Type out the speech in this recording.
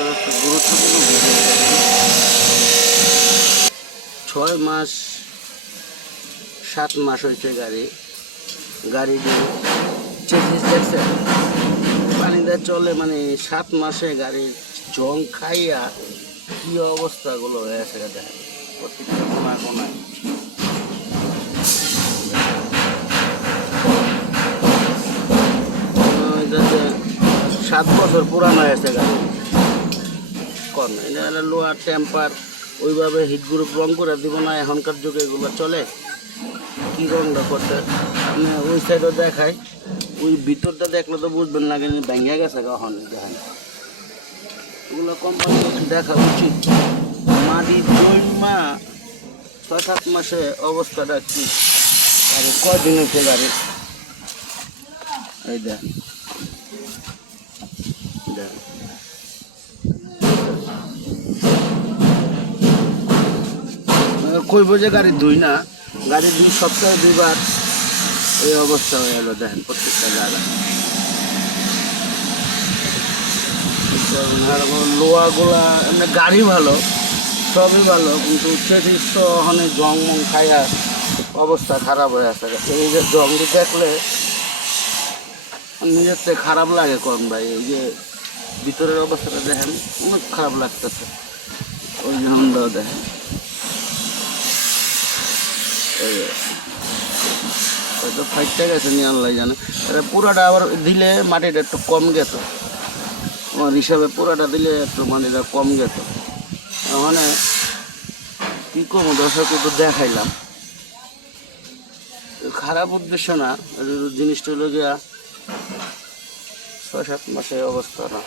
আজকের একটা গুরুত্বপূর্ণ বিষয়। 6 মাস 7 মাস হয়েছে গাড়ির চেসিস দেখছেন পানিতে চলে, মানে 7 মাসে গাড়ির জং খাইয়া কি অবস্থাগুলো হয়েছে দেখেন প্রত্যেকটা কোনায় কোনায়। 7 বছর পুরানো হয়েছে গাড়ি কম, এটা লোহার টেম্পার ওইভাবে হিট গ্রুপ রং করে দিব না, এখনকার যুগে এগুলো চলে। কি রংটা করতে আপনি ওই সাইডও দেখাই, ওই ভিতরটা দেখলে তো বুঝবেন না কেন ভেঙে গেছে কখন। দেখেন এগুলো কোম্পানি দেখা উচিত। মাটি জন্মা 6-7 মাসে অবস্থাটা কি, আর কদিন হচ্ছে গাড়ি। এই দেখ কইব যে গাড়ি ধুই না, গাড়ি 2 সপ্তাহে 2 বার এই অবস্থা হয়ে গেল। দেখেন প্রত্যেকটা জায়গা লোহাগুলা এমনি গাড়ি ভালো, সবই ভালো, কিন্তু চেসিস তো ওখানে জং মং খাইয়া অবস্থা খারাপ হয়ে আসে। এই যে জংটি দেখলে নিজের থেকে খারাপ লাগে কোন ভাই। এই যে ভিতরের অবস্থাটা দেখেন অনেক খারাপ লাগতেছে। ওই জন্যও দেখেন হয়তো ফাইটটা গেছে নিয়ে আল্লাহ জানে। এটা পুরাটা আবার দিলে মাটিটা একটু কম গেত, আমার হিসাবে পুরাটা দিলে একটু মাটিটা কম গেত। মানে কী করবো দর্শক একটু দেখাইলাম, খারাপ উদ্দেশ্য না, জিনিসটা হলো গিয়া 6-7 মাসের অবস্থা না।